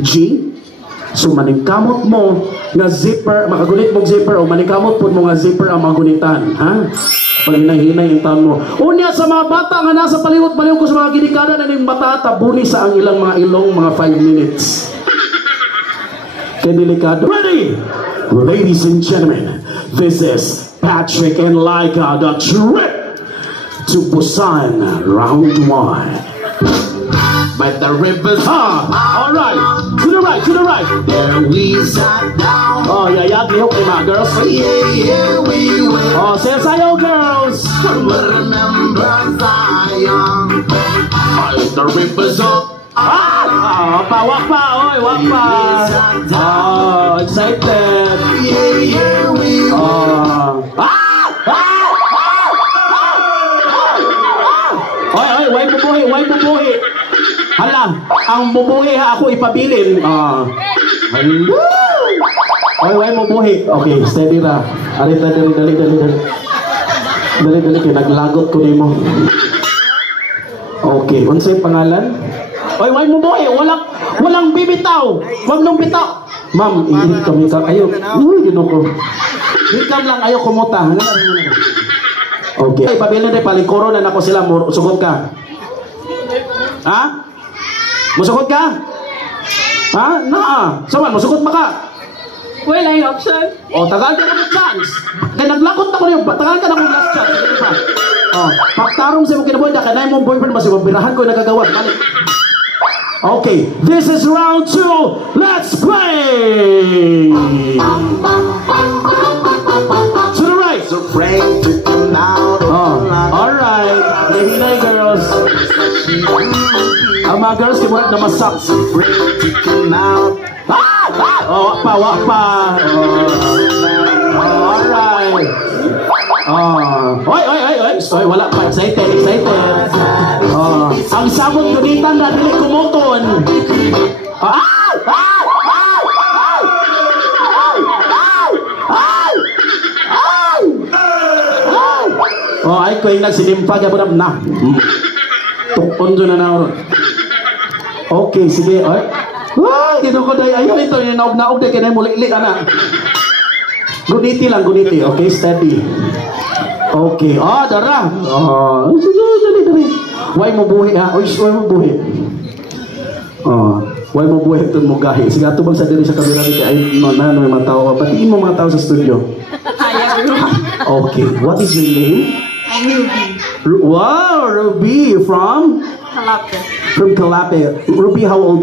G. So maningkamot mo nga zipper, makagunit mo zipper o maningkamot po mo nga zipper ang magunitan, ha? Pag hinahinay yung taon mo. Unya sa mga bata nga nasa paliwot-paliwot ko sa mga ginikada na ning bata, tabuni sa ang ilang mga ilong mga 5 minutes. Kaya delikado. Ready? Ladies and gentlemen, this is Patrick and Laika, the trip to Busan, round 1. By the rivers, all right, to the right, to the right. There we sat down. Oh, yeah, lihok ni mga girls. Yeah, we went. Oh, say sayo, girls. Remember Zion. By the rivers up. Wak pa, oy, wak pa. Oh, excited. Yeah, we went. Oy, way bubuhi. Hala, ang bubuhi ha, ako ipabilin. Hello. Oy, way bubuhi. Okay, steady ra. Dali, kaya naglagot ko nimo. Okay, unsay pangalan? Oy, way bubuhi. Walang bibitaw. Wag nung bitaw. Ma'am, hikam. Ayo. Uy, ginoo ko. Hikam lang, ayo kumuta. Okay. Pabilin na palikoro na nako sila. Sugot ka. Ha? Musugot ka? Ha? Naa. Saman, musugot ba ka? Wala yung option. O, tagal ka na ng chance. Kaya naglakot ako niyo. Tagal ka na ng last chance. Sige pa. O, pagtarong sa mong kinaboy na kanay mong boyfriend mas ibabirahan ko yung nagagawa. Balik. Okay, this is round 2. Let's play! To the right. So afraid to come out. Alright. Hinay, girls. Ang mga girls, kimulat na masaks. Afraid to come out. Oh, wak pa. Alright. Oy, wala pa. Excited. Ang sabon gamitan na dili kumuton. Ay, ko yung nagsinimpa ka po na. Tukon doon na ako. Okay, sige. Ay, ginoo ko dahil. Ayaw ito, yung naog-naog dahil kinay muli-lik, anak. Guniti lang. Okay, steady. Okay. Dara. Sige, dali. Huwag mo buhi, ha? Huwag mo buhi. Huwag mo buhi ito mo gahi. Sige, ato bang sa diri sa kamera dito. Ay, may mga tao. Batiin mo mga tao sa studio. Okay. What is your name? I'm Ruby. Wow, Ruby. From? Kalapit. From Calape. Ruby, how old are you?